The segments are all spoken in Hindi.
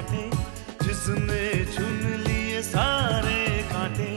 बांटे, जिसने चुन लिए सारे कांटे।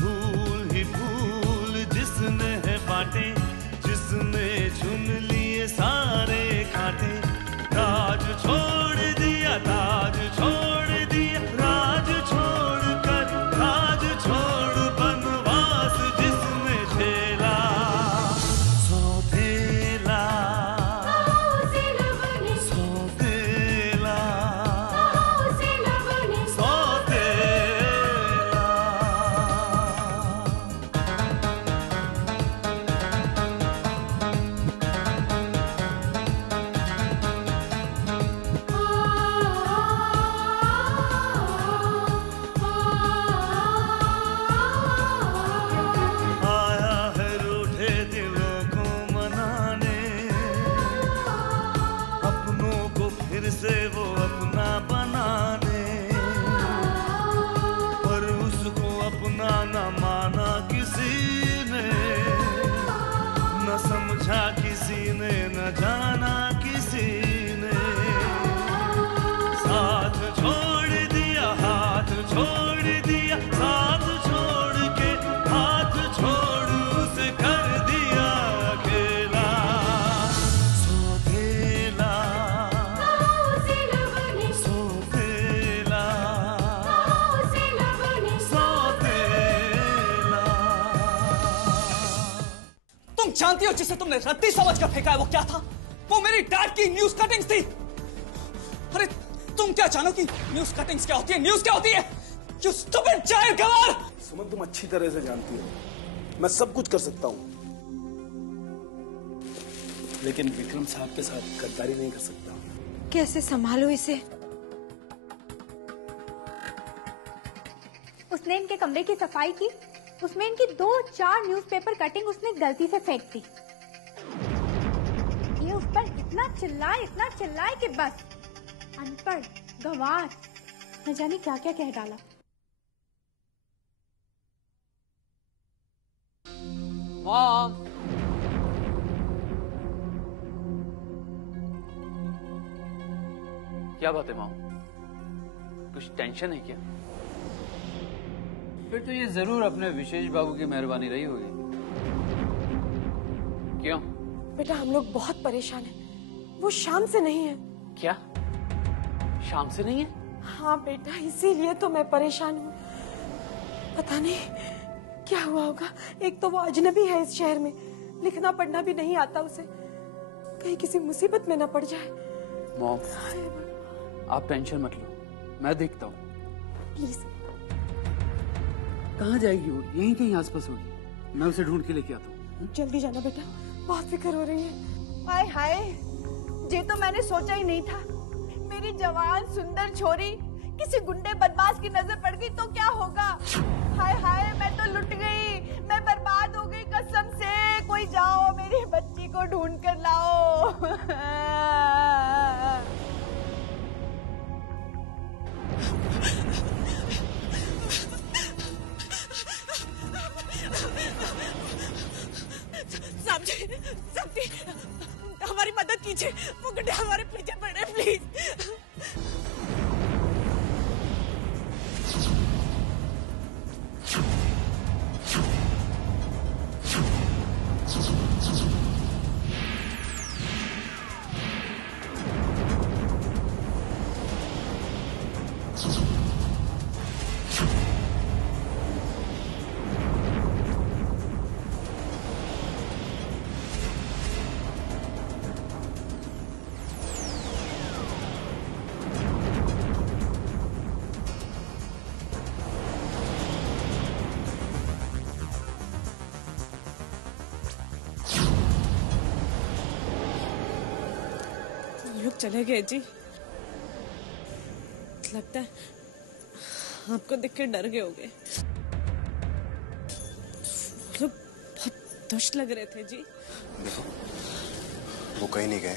फूल ही फूल जिसने है बांटे, जिसने चुन लिए सारे कांटे। राज छोड़ दिया, ताज छोड़ दिया, राज छोड़ कर राज छोड़ बनवास जिसने झेला। सौतेला सौतेला से वो अपना बनाने, पर उसको अपना न माना किसी ने, न समझा किसी ने, न जाना किसी ने। साथ छोड़ दिया, हाथ छोड़ दिया, साथ छोड़ के हाथ छोड़ उसे कर दिया अकेला। सौतेला तुम जानती हो जिसे तुमने रद्दी समझकर फेंका है वो क्या था? वो मेरी डैड की न्यूज कटिंग्स थी। अरे तुम क्या जानो कि न्यूज कटिंग्स क्या होती है, न्यूज क्या होती है? You stupid child गवार! सुमन, तुम अच्छी तरह से जानती हो मैं सब कुछ कर सकता हूँ, लेकिन विक्रम साहब के साथ गद्दारी नहीं कर सकता। कैसे संभालो इसे? उसने इनके कमरे की सफाई की, उसमें इनकी 2-4 न्यूज़पेपर कटिंग उसने गलती से फेंक दी। ये उस पर इतना चिल्लाए कि बस अनपढ़ गंवार न जाने क्या क्या कह डाला। मॉम, क्या बात है मॉम? कुछ टेंशन है क्या? फिर तो ये जरूर अपने विशेष बाबू की मेहरबानी रही होगी। क्यों? बेटा हम लोग बहुत परेशान हैं। वो शाम से नहीं है। क्या? शाम से नहीं है? हाँ बेटा, इसीलिए तो मैं परेशान हूँ। पता नहीं क्या हुआ होगा। एक तो वो अजनबी है इस शहर में, लिखना पढ़ना भी नहीं आता उसे। कहीं किसी मुसीबत में ना पड़ जाए। मॉम, आप टेंशन मत लो, मैं देखता हूँ। प्लीज। कहाँ जाएगी वो? यहीं कहीं आसपास होगी, मैं उसे ढूंढ के लेके आता हूँ। जल्दी जाना बेटा, बहुत फिक्र हो रही है। हाय हाय, ये तो मैंने सोचा ही नहीं था। मेरी जवान सुंदर छोरी किसी गुंडे बदमाश की नजर पड़ गई तो क्या होगा। हाय हाय, मैं तो लुट गई, मैं बर्बाद हो गई कसम से। कोई जाओ मेरी बच्ची को ढूंढ कर लाओ। समझे, हमारी मदद कीजिए, वो गुंडे हमारे पीछे पड़े, प्लीज। लोग चले गए जी। लगता है आपको देख के डर गए होंगे। लोग बहुत दुष्ट लग रहे थे जी। देखो, वो कहीं नहीं गए,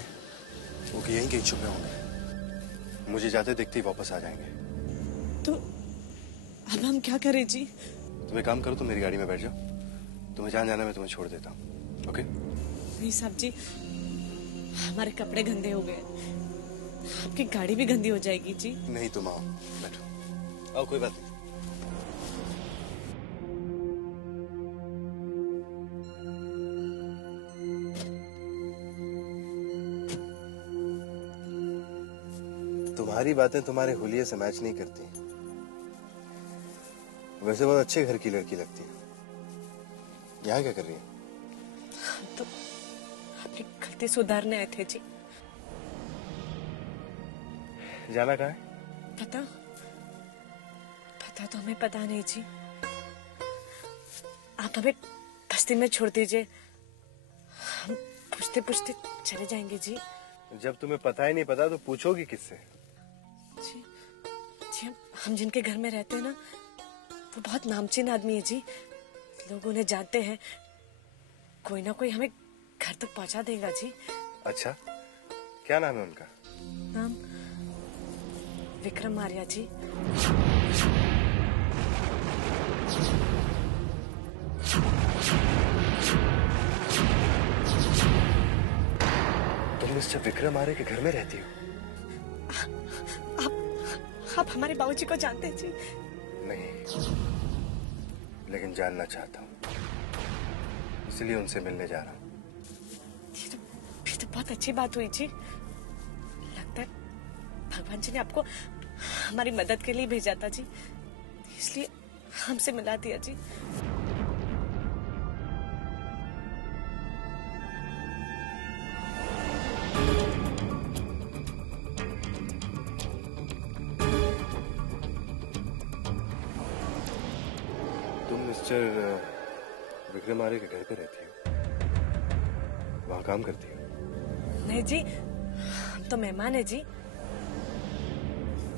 वो यहीं कहीं छुपे होंगे। मुझे जाते देखते ही वापस आ जाएंगे। तो अब हम क्या करें जी? तुम एक काम करो, तुम मेरी गाड़ी में बैठ जाओ, तुम्हें जहाँ जाना मैं तुम्हें छोड़ देता हूँ। ओके? नहीं साहब जी, हमारे कपड़े गंदे हो गए, आपकी गाड़ी भी गंदी हो जाएगी जी। नहीं तुम आओ, बैठो। आओ, कोई बात नहीं। तुम्हारी बातें तुम्हारे हुलिये से मैच नहीं करती। वैसे बहुत अच्छे घर की लड़की लगती है। यहाँ क्या कर रही है? तो अपनी गलती सुधारने आए थे जी। जाना कहाँ है? पता तो हमें पता नहीं जी। आप हमें बस्ती में छोड़ दीजिए, हम पूछते पूछते चले जाएंगे जी। जब तुम्हें पता ही नहीं पता तो पूछोगी किससे? जी हम जिनके घर में रहते हैं ना, वो बहुत नामचीन आदमी है जी। लोग उन्हें जानते हैं। कोई ना कोई हमें घर तक पहुंचा देगा जी। अच्छा, क्या नाम है उनका? नाम विक्रम आर्या जी। तुम मिस्टर विक्रम आर्य के घर में रहती हो? आप हमारे बाबूजी को जानते हैं जी? नहीं, लेकिन जानना चाहता हूँ, इसलिए उनसे मिलने जा रहा हूँ। ये तो बहुत अच्छी बात हुई जी। लगता है भगवान जी ने आपको हमारी मदद के लिए भेजा था जी, इसलिए हमसे मिला दिया जी। तुम मिस्टर विक्रम आर्य के घर पे रहती हो? वहाँ काम करती हो? नहीं जी, हम तो मेहमान है जी।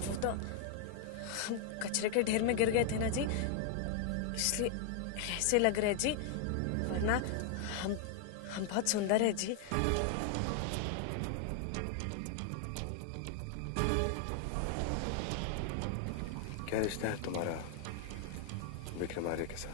वो तो हम कचरे के ढेर में गिर गए थे ना जी, इसलिए ऐसे लग रहे जी, वरना हम बहुत सुंदर है जी। क्या रिश्ता है तुम्हारा विक्रम आर्य के साथ?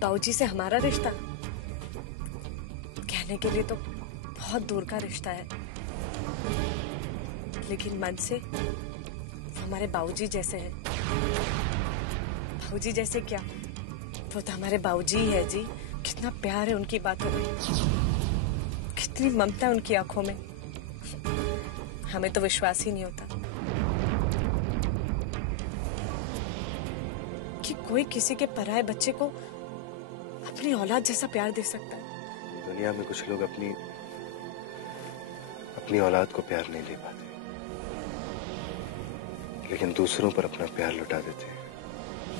बाबूजी से हमारा रिश्ता कहने के लिए तो बहुत दूर का रिश्ता है, लेकिन मन से वो हमारे बाबूजी जैसे हैं। बाबूजी जैसे क्या, वो तो हमारे बाबूजी ही है जी। कितना प्यार है उनकी बातों में, कितनी ममता है उनकी आंखों में। हमें तो विश्वास ही नहीं होता कि कोई किसी के पराये बच्चे को अपनी औलाद जैसा प्यार दे सकता है। दुनिया में कुछ लोग अपनी औलाद को प्यार नहीं दे पाते, लेकिन दूसरों पर अपना प्यार लुटा देते हैं।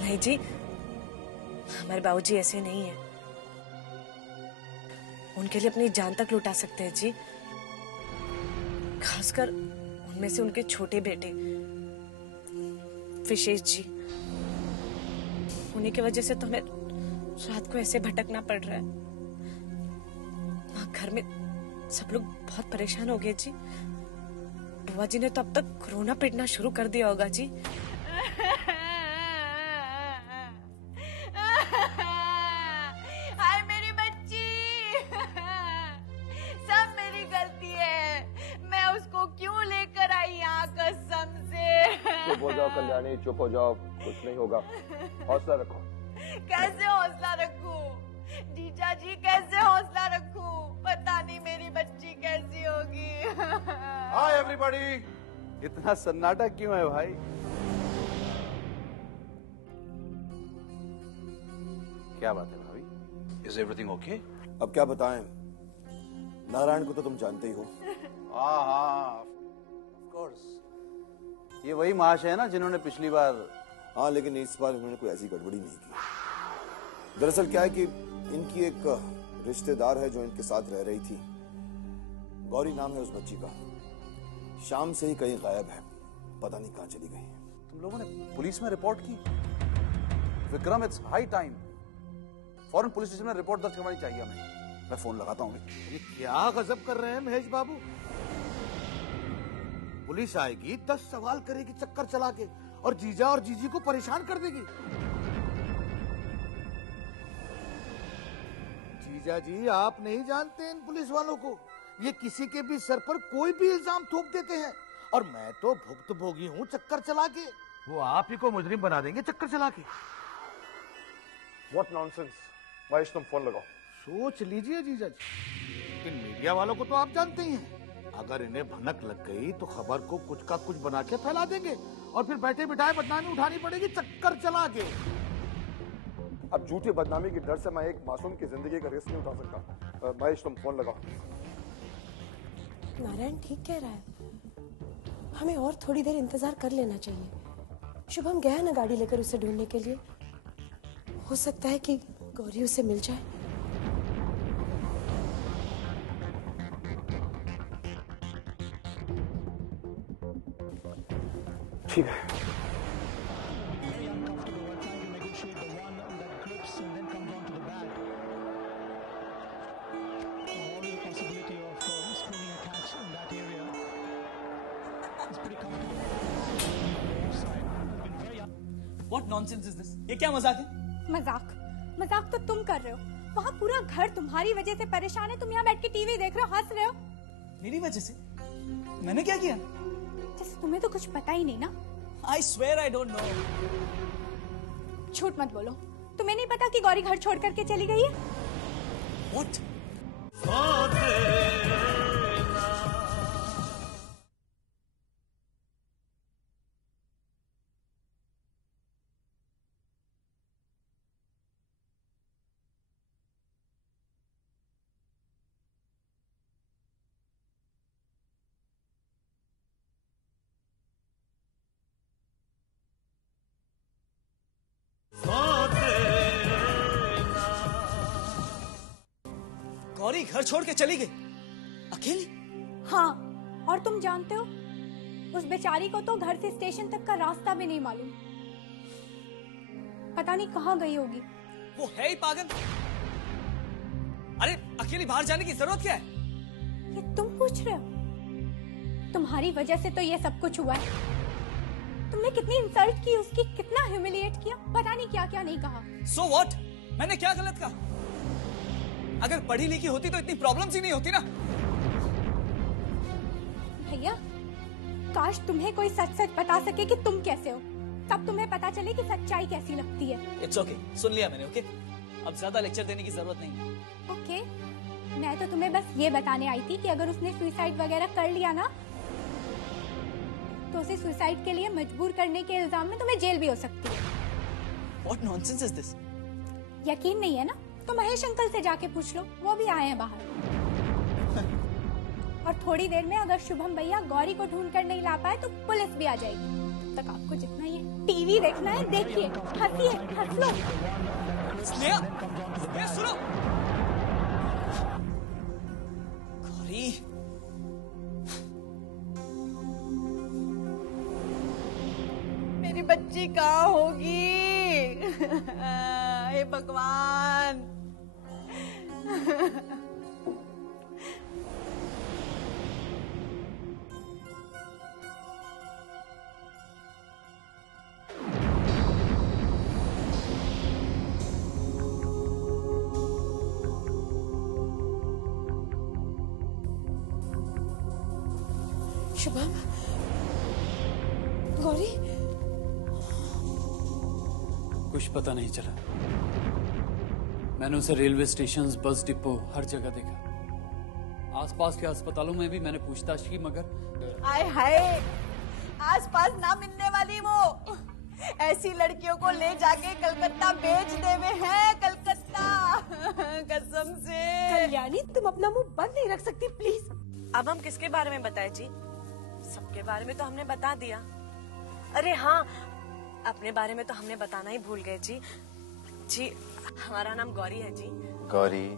नहीं जी, हमारे बाबूजी ऐसे नहीं है। उनके लिए अपनी जान तक लुटा सकते हैं जी। खासकर उनमें से उनके छोटे बेटे विशेष जी। उन्हीं की वजह से तो हमें रात को ऐसे भटकना पड़ रहा है। वहाँ घर में सब लोग बहुत परेशान हो गए जी। बुआ जी ने तो अब तक रोना पीटना शुरू कर दिया होगा जी। हाय मेरी बच्ची, सब मेरी गलती है। मैं उसको क्यों लेकर आई यहाँ, कसम से। चुप हो जाओ कल्याणी, चुप हो जाओ, कुछ नहीं होगा, हौसला रखो। कैसे हौसला रखूं जीजा जी, कैसे हौसला रखूं? पता नहीं मेरी बच्ची कैसी होगी। हाय एवरीबॉडी, इतना सन्नाटा क्यों है भाई? क्या बात है भाभी? Is everything okay? अब क्या बताएं, नारायण को तो तुम जानते ही हो। हाँ ऑफ कोर्स, ये वही महाशय है ना जिन्होंने पिछली बार। हाँ, लेकिन इस बार उन्होंने कोई ऐसी गड़बड़ी नहीं की। दरअसल क्या है कि इनकी एक रिश्तेदार है जो इनके साथ रह रही थी। गौरी नाम है उस बच्ची का। शाम से ही कहीं गायब है। पता नहीं कहाँ चली गई। तुम लोगों ने पुलिस में रिपोर्ट की? Vikram, it's high time. फौरन पुलिस स्टेशन में रिपोर्ट दर्ज करवानी चाहिए हमें। मैं फोन लगाता हूँ। ये क्या गजब कर रहे हैं महेश बाबू? पुलिस आएगी, 10 सवाल करेगी चक्कर चला के, और जीजा और जीजी को परेशान कर देगी। जीजा जी, आप नहीं जानते इन पुलिस वालों को। ये किसी के भी सर पर कोई भी इल्जाम थोप देते हैं, और मैं तो भुक्तभोगी हूँ चक्कर चला के। वो आप ही को मुजरिम बना देंगे चक्कर चला के। What nonsense? महेश, तुम फोन लगाओ। सोच लीजिए जीजा जी, इन मीडिया वालों को तो आप जानते ही हैं। अगर इन्हें भनक लग गई तो खबर को कुछ का कुछ बना के फैला देंगे, और फिर बैठे बिठाए बदनामी उठानी पड़ेगी चक्कर चला के। अब झूठी बदनामी के डर से मैं एक मासूम की जिंदगी का रिस्क नहीं उठा सकता। महेश, तुम फोन लगाओ। नारायण ठीक कह रहा है, हमें और थोड़ी देर इंतजार कर लेना चाहिए। शुभम गया ना गाड़ी लेकर उसे ढूंढने के लिए, हो सकता है कि गौरी उसे मिल जाए। ठीक है। What nonsense is this? ये क्या मजाक है? मजाक तो तुम कर रहे हो। वहाँ पूरा घर तुम्हारी वजह से परेशान है, तुम यहाँ बैठ के टीवी देख रहे हो, हंस रहे हो। मेरी वजह से? मैंने क्या किया? जैसे तुम्हें तो कुछ पता ही नहीं ना। I swear I don't know. झूठ मत बोलो, तुम्हें नहीं पता कि गौरी घर छोड़ करके चली गई है? What? गौरी घर छोड़ के चली गई अकेली? हाँ, और तुम जानते हो उस बेचारी को तो घर से स्टेशन तक का रास्ता भी नहीं मालूम। पता नहीं कहाँ गई होगी। वो है ही पागल। अरे अकेली बाहर जाने की जरूरत क्या है? ये तुम पूछ रहे हो? तुम्हारी वजह से तो ये सब कुछ हुआ है। तुमने कितनी इंसल्ट की उसकी, कितना ह्यूमिलिएट किया, पता नहीं क्या क्या नहीं कहा। So what? मैंने क्या गलत कहा? अगर पढ़ी लिखी होती तो इतनी प्रॉब्लम्स ही नहीं होती ना। भैया, काश तुम्हें कोई सच सच बता सके कि तुम कैसे हो, तब तुम्हें पता चले कि सच्चाई कैसी लगती है। It's okay, सुन लिया मैंने। ओके, अब ज्यादा लेक्चर देने की जरूरत नहीं है। ओके, मैं तो तुम्हें बस ये बताने आई थी कि अगर उसने सुसाइड वगैरह कर लिया ना, तो उसे सुसाइड के लिए मजबूर करने के इल्जाम में तुम्हें जेल भी हो सकती है। What nonsense is this? यकीन नहीं है ना, तो महेश अंकल से जाके पूछ लो, वो भी आए हैं बाहर। और थोड़ी देर में अगर शुभम भैया गौरी को ढूंढ कर नहीं ला पाए तो पुलिस भी आ जाएगी। तब तक आपको जितना ये टीवी देखना है देखिए, हंसिए, हंस लो। स्नेहा, सुनो। गौरी, मेरी बच्ची कहाँ होगी? हे भगवान। शुभम, गौरी, कुछ पता नहीं चला। मैंने उसे रेलवे स्टेशन, बस डिपो, हर जगह देखा। आसपास के अस्पतालों में भी मैंने पूछताछ की, मगर आय हाय, आसपास ना मिलने वाली वो ऐसी लड़कियों को ले जाके कलकत्ता बेच देवे हैं। कलकत्ता, कसम से। कल्याणी, तुम अपना मुंह बंद नहीं रख सकती प्लीज। अब हम किसके बारे में बताएं जी? सबके बारे में तो हमने बता दिया। अरे हाँ, अपने बारे में तो हमने बताना ही भूल गए जी। जी, हमारा नाम गौरी है जी। गौरी,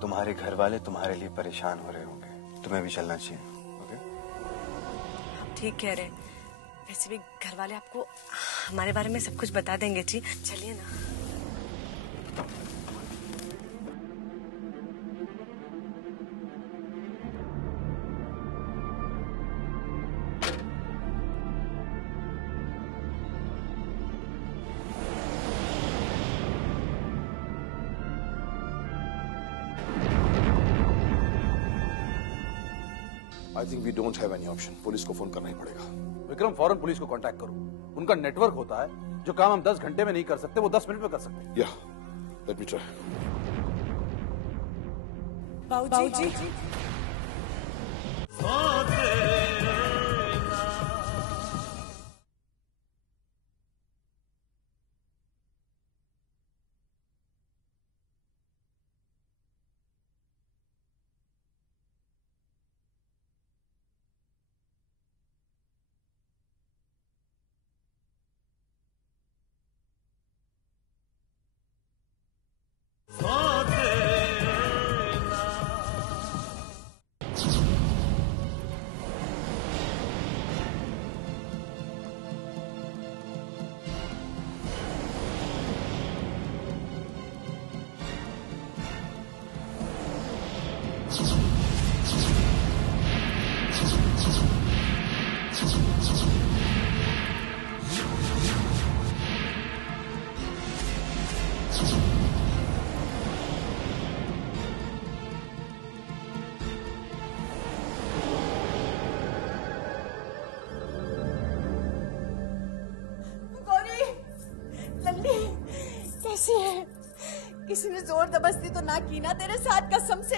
तुम्हारे घर वाले तुम्हारे लिए परेशान हो रहे होंगे, तुम्हें भी चलना चाहिए। ओके? ठीक कह रहे हैं। वैसे भी घर वाले आपको हमारे बारे में सब कुछ बता देंगे जी। चलिए ना। I think we don't have any option. Police को फोन करना ही पड़ेगा। विक्रम, फौरन पुलिस को कांटेक्ट करो। उनका नेटवर्क होता है, जो काम हम 10 घंटे में नहीं कर सकते वो 10 मिनट में कर सकते हैं। या लेट मी ट्राई। बाबूजी कैसी है? किसी ने जोर जबरदस्ती तो ना की ना तेरे साथ कसम से?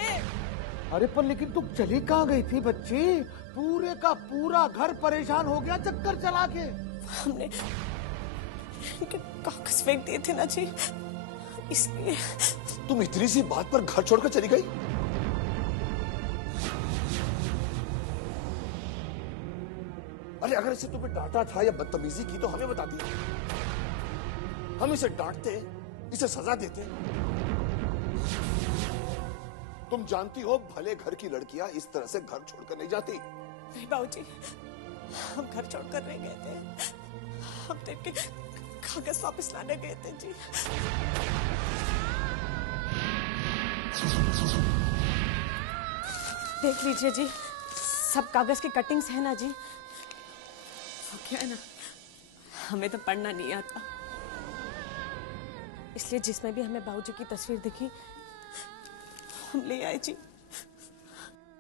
अरे पर लेकिन तुम चली कहाँ गई थी बच्ची? पूरे का पूरा घर परेशान हो गया चक्कर चला के। हमने इनके कागज फेंक दिए थे ना जी, इसलिए। तुम इतनी सी बात पर घर छोड़कर चली गई? अरे अगर इसे तुम्हें डांटा था या बदतमीजी की तो हमें बता दी, हम इसे डांटते, इसे सजा देते। तुम जानती हो भले घर की लड़कियां इस तरह से घर छोड़कर नहीं जाती। नहीं बाबूजी, हम घर छोड़कर नहीं गए थे, हम तो इनके कागज वापस लाने गए थे जी। देख लीजिए जी, सब कागज की कटिंग्स है ना जी। वो क्या है ना, हमें तो पढ़ना नहीं आता, इसलिए जिसमें भी हमें बाबूजी की तस्वीर दिखी हम ले आए जी।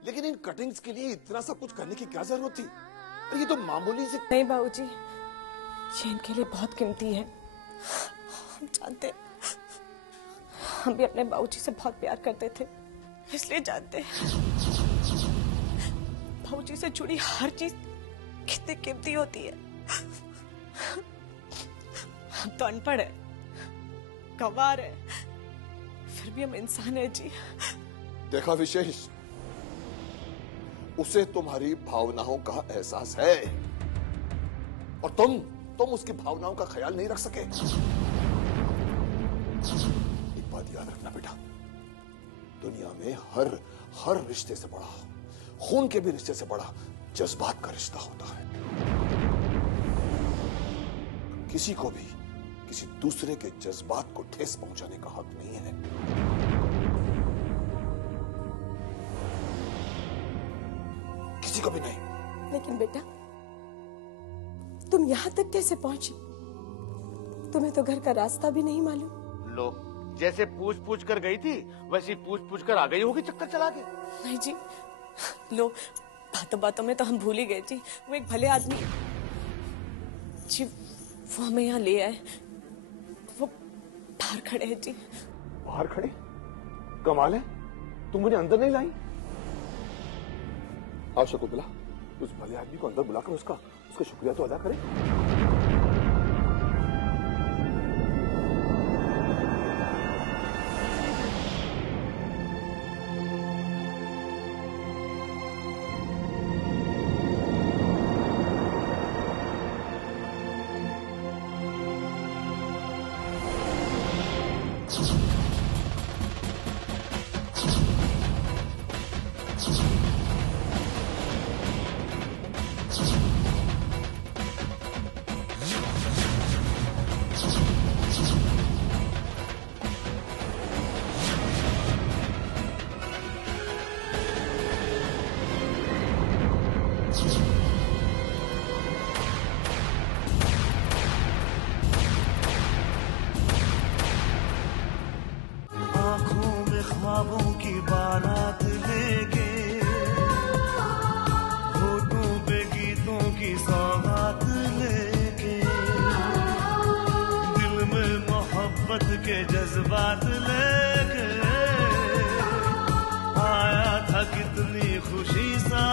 लेकिन इन कटिंग्स के लिए इतना सब कुछ करने की क्या जरूरत थी? अरे ये तो मामूली से। नहीं बाबूजी, ये इनके लिए बहुत कीमती है। हम जानते, हम भी अपने बाबूजी से बहुत प्यार करते थे, इसलिए जानते बाबूजी से जुड़ी हर चीज कितनी कीमती होती है। हम तो अनपढ़ है, गंवार है, फिर भी हम इंसान है जी। देखा विशेष, उसे तुम्हारी भावनाओं का एहसास है और तुम उसकी भावनाओं का ख्याल नहीं रख सके। एक बात याद रखना बेटा, दुनिया में हर रिश्ते से बड़ा, खून के भी रिश्ते से बड़ा जज्बात का रिश्ता होता है। किसी को भी किसी दूसरे के जज्बात को ठेस पहुंचाने का हक नहीं है। किसी को भी नहीं। लेकिन बेटा, तुम यहां तक कैसे पहुंची? तुम्हें तो घर का रास्ता भी नहीं मालूम। लो, जैसे पूछ पूछ कर गई थी वैसी पूछ पूछ कर आ गई होगी चक्कर चला के। नहीं जी, लो, बातों बातों में तो हम भूल ही गए जी। वो एक भले आदमी जी, वो हमें यहाँ ले आए। वो बाहर खड़े हैं जी। बाहर खड़े? कमाल है, तुम मुझे अंदर नहीं लाई। आओ शकुंतला, उस भले आदमी को अंदर बुलाकर उसका शुक्रिया तो अदा करें। खुद के जज्बात लेके आया था कितनी खुशी सा